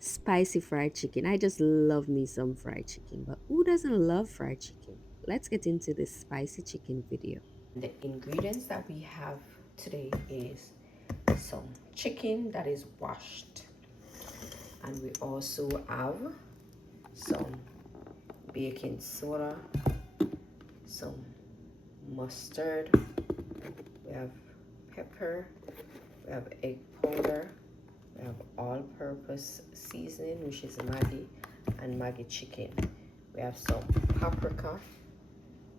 spicy fried chicken. I just love me some fried chicken, but who doesn't love fried chicken? Let's get into this spicy chicken video. The ingredients that we have today is some chicken that is washed, and we also have some baking soda, some mustard, we have pepper, we have egg powder, we have all-purpose seasoning, which is Maggi and Maggi chicken. We have some paprika,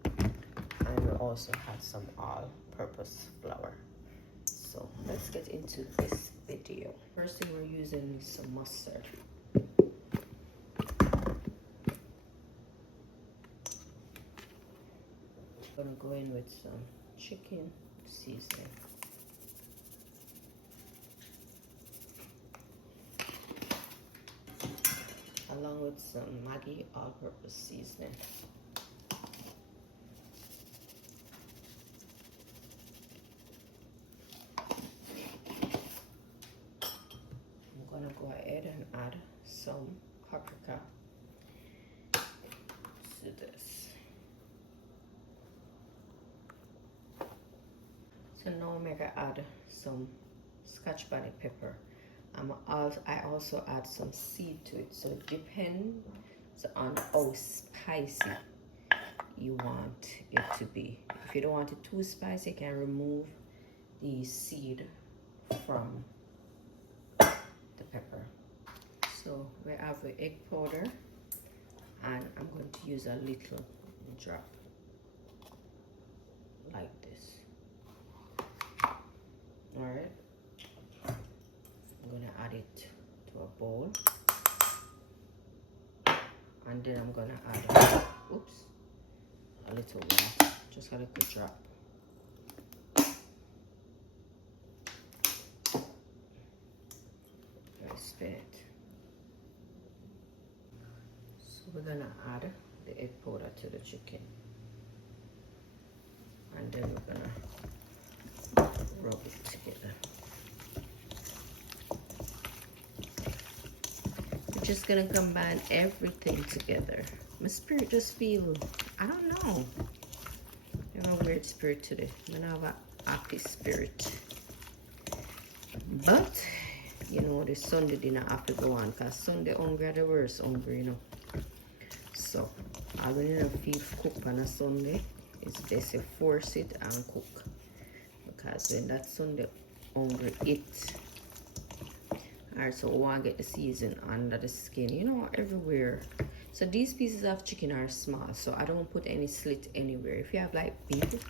and we also have some all-purpose flour. So let's get into this video. First thing we're using is some mustard. I'm gonna go in with some chicken seasoning. Along with some Maggi all-purpose seasoning. I'm gonna go ahead and add some paprika to this. So now I'm gonna add some Scotch bonnet pepper. I also add some seed to it, so it depends on how spicy you want it to be. If you don't want it too spicy, you can remove the seed from the pepper. So we have the egg powder, and I'm going to use a little drop like this. All right, I'm gonna add it to a bowl, and then I'm gonna add a little water, just a little drop. Spin it. So we're gonna add the egg powder to the chicken, and then we're gonna rub it together. We're just gonna combine everything together. My spirit just feel, I don't know. I have a weird spirit today. I have a happy spirit. But you know, the Sunday dinner have to go on, because Sunday hungry are the worst hungry, you know. So all when you feel cook on a Sunday, it's best to force it and cook, because when that Sunday hungry it. Alright, so we want to get the season under the skin, you know, everywhere. So these pieces of chicken are small, so I don't put any slit anywhere. If you have like big,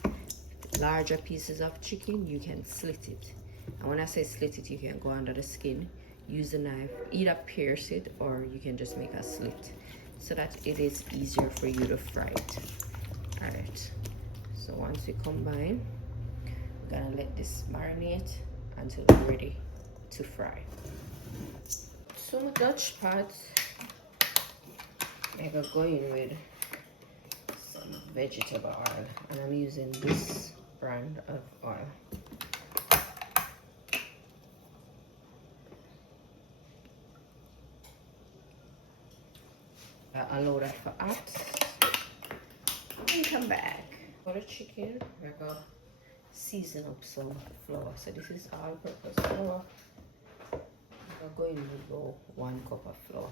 larger pieces of chicken, you can slit it. And when I say slit it, you can go under the skin, use the knife, either pierce it, or you can just make a slit so that it is easier for you to fry it. All right, so once we combine, we're gonna let this marinate until it's ready to fry. So my Dutch pot, I'm gonna go in with some vegetable oil, and I'm using this brand of oil. Allow that for hot, and come back. For the chicken, we're gonna season up some flour. So this is all-purpose flour. I'm going to go 1 cup of flour,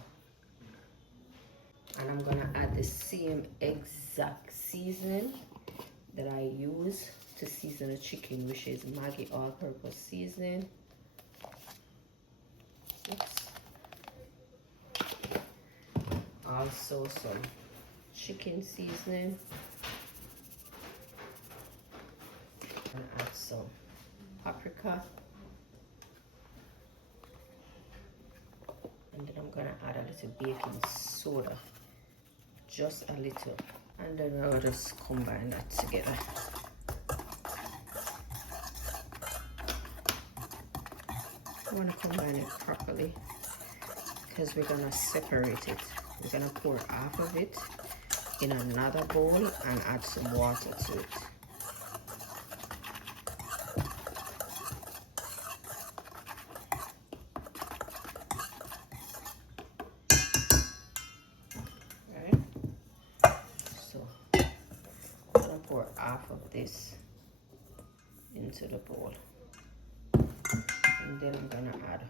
and I'm gonna add the same exact seasoning that I use to season the chicken, which is Maggi all-purpose seasoning. Oops. Also some chicken seasoning, and add some paprika, and then I'm gonna add a little baking soda, just a little, and then I'll just combine that together. I want to combine it properly, because we're gonna separate it. We're gonna pour half of it in another bowl and add some water to it. pour half of this into the bowl, and then I'm gonna add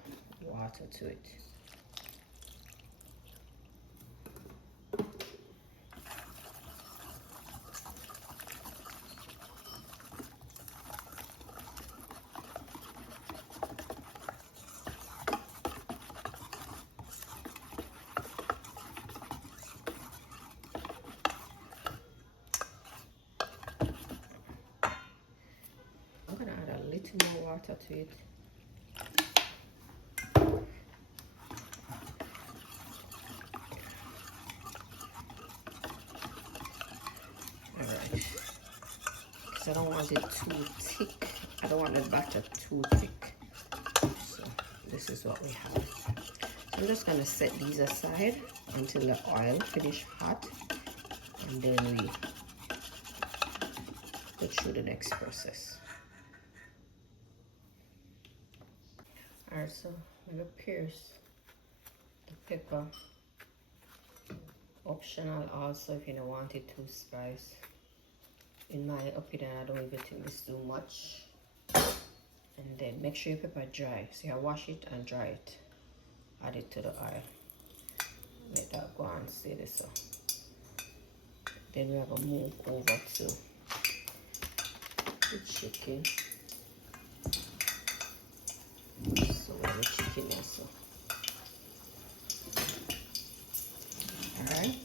water to it. I'm gonna add a little more water to it. Alright, because I don't want it too thick. I don't want the batter too thick. So this is what we have. So I'm just gonna set these aside until the oil finish hot, and then we go through the next process. Alright, so I'm gonna pierce the pepper. Optional also if you don't want it too spicy. In my opinion, I don't even think this too much. And then make sure your pepper dry. So I wash it and dry it. Add it to the oil. Let that go and stay there. So then we have to move over to the chicken. So we have the chicken there. So alright.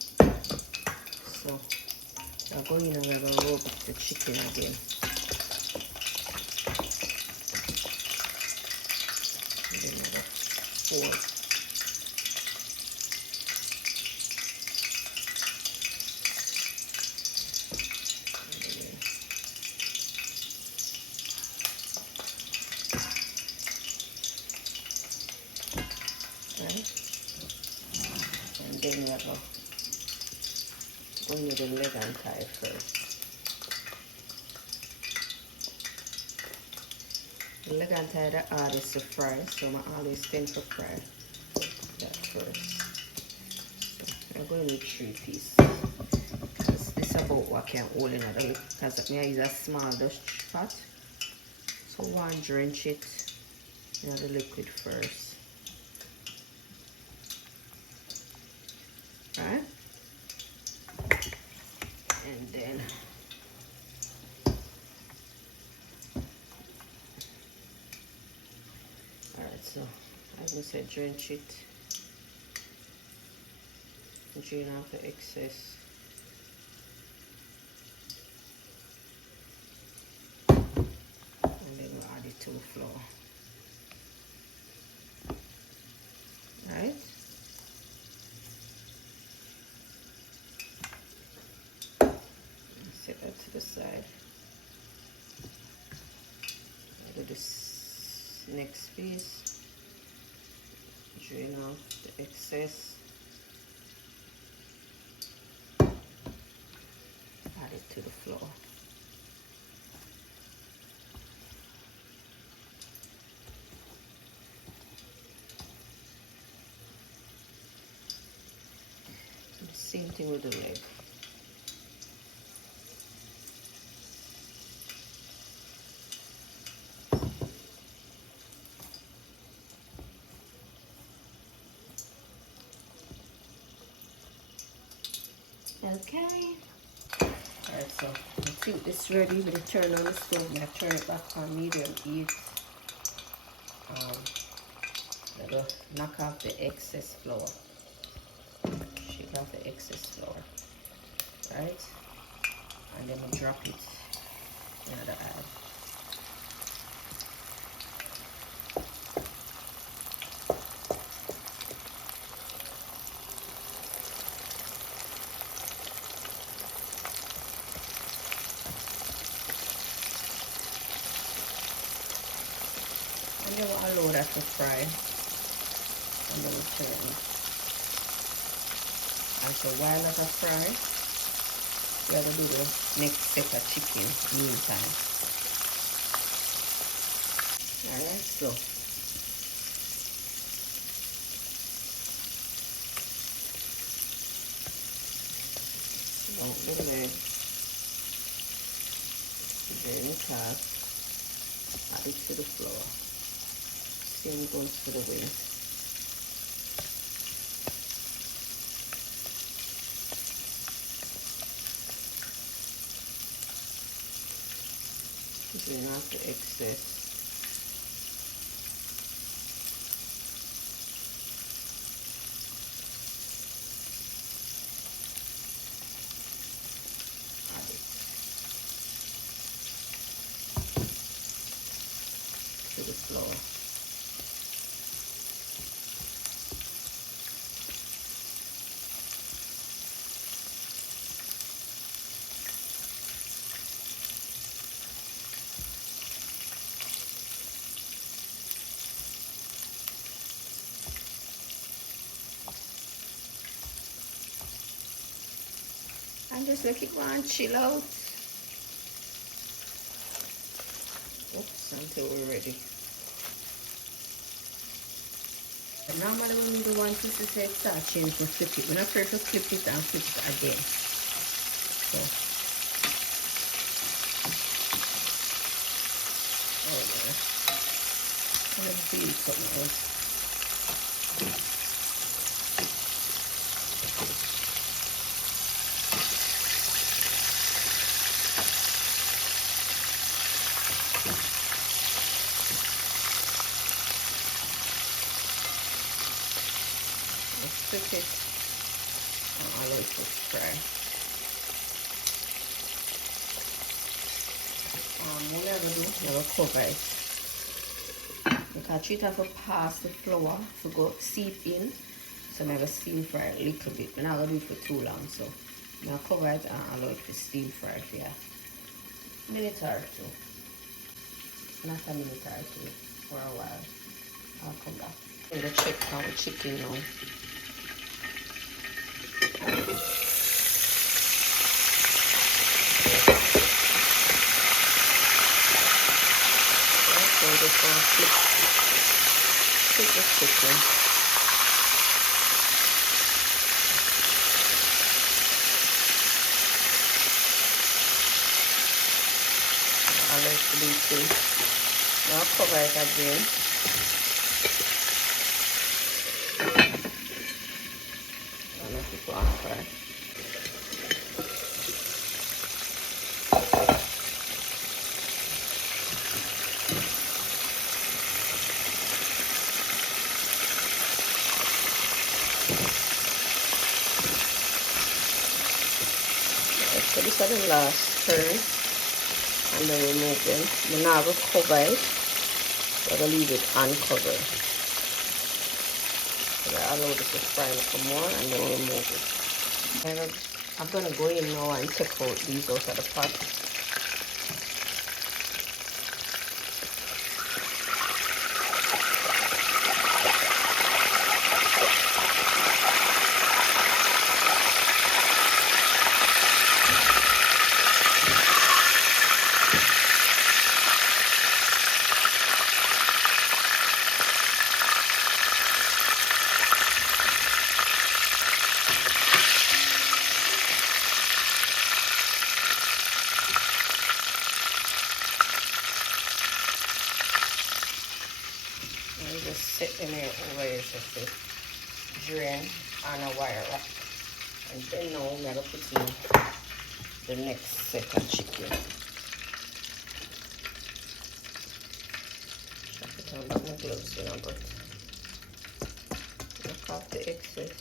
So I'm going in and we're going to rub the chicken again. And then we're going to pour. And then we are going with the leg and thigh first. The leg and thigh, the hardest to fry, so I always tend to fry that first. So I'm going with 3 pieces. Because this is about what I can hold in the liquid, because I use a small dust pot. So I want to drench it in the liquid first. Right? And then alright, so as I said, drench it, drain off the excess. And then we'll add it to the flour. Right? Set that to the side. Do this next piece. Drain off the excess. Add it to the flour. The same thing with the leg. Okay. Alright, so I think this is ready. I'm going to turn on the stove. I'm going to turn it back on medium heat. I'm going to knock off the excess flour. Shake off the excess flour. Right? And then we drop it in the oil. And then we'll allow that to fry, and then we'll turn it. And so while that fry, we have to do the next set of chicken meantime. Alright, so the leg. in half, add it to the flour. Same goes for the wings. Drain off the excess. Add it to the flour. And just let it go and chill out. Oops, until we're ready. And normally when we do one piece, it says start change to flip it. We're not afraid to flip it and flip it again. So, oh yeah. Let's do something else. Flip it and allow it to fry. What never do, never cover it. Because treat have to pass the flour to go seep in. So I'm going to steam fry a little bit. I'm not going to do it for too long. So I'm going to cover it and allow it to steam fry for a minute or two. Not a minute or two, for a while. I'll come back. I'm going to check our chicken now. So just going to flip the chicken. I'll let it be too. Now I'll cover it again. I'll let it go on fry. So this is the last turn, and then remove them. Then now I will cover it, so I will leave it uncovered. So I allow this to fry a little more, and then remove it. And I'm going to go in now and take out these out of the pot. Just sit in there over here just to drain on a wire rack. And then now I'm going to put in the next set of chicken. Chop it out with my gloves, you know, but look off the excess.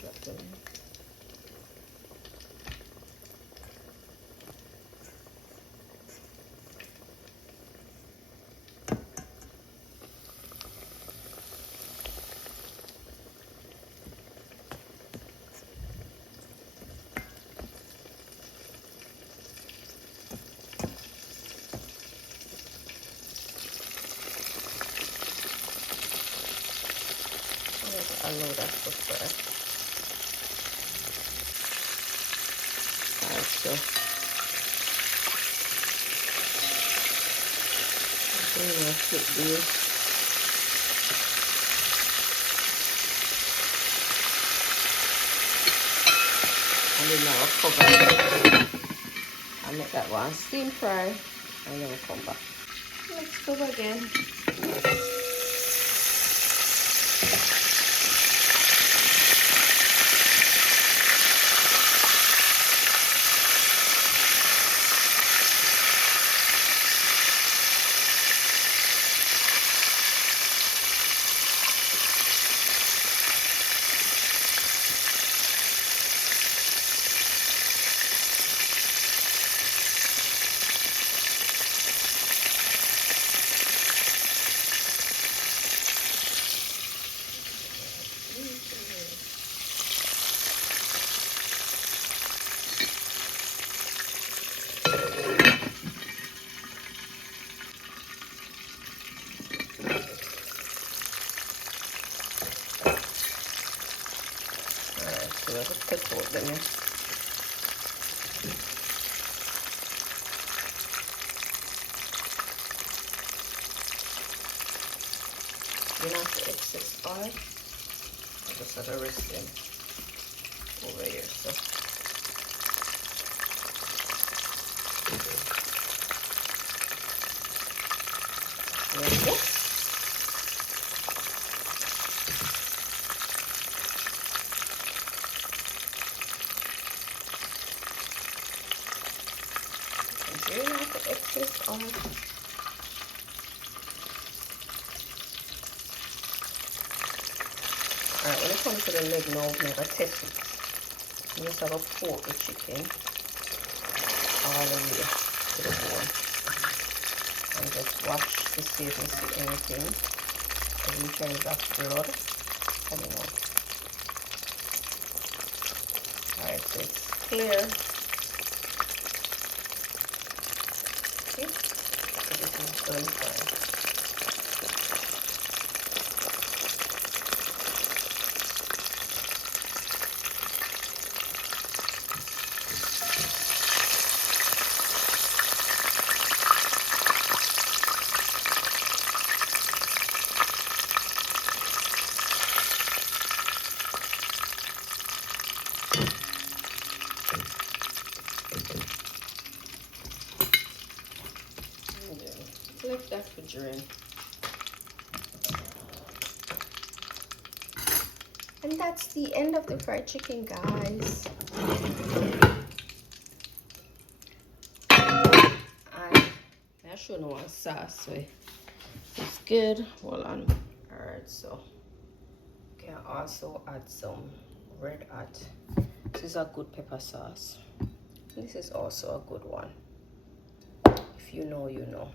Drop them in. Allow that to fry. Alright, so flip this. And then now I'll cover it. I'll make that one steam fry and then we'll come back. Let's cover again. So let's cut out them. You know the excess oil. I just had to rest them over here. So there we go. Drain out the excess oil. Alright, when it comes to the leg now, we're going to test it. You just have to fork the chicken all the way to the bone. And just watch to see if you see anything. Every time that blood coming out. Alright, so it's clear. Okay, so this is done fine. Let that for drain. And that's the end of the fried chicken, guys. And I show no one sauce, so it's good. Hold on. Alright, so can also add some red hot. This is a good pepper sauce. This is also a good one. If you know, you know.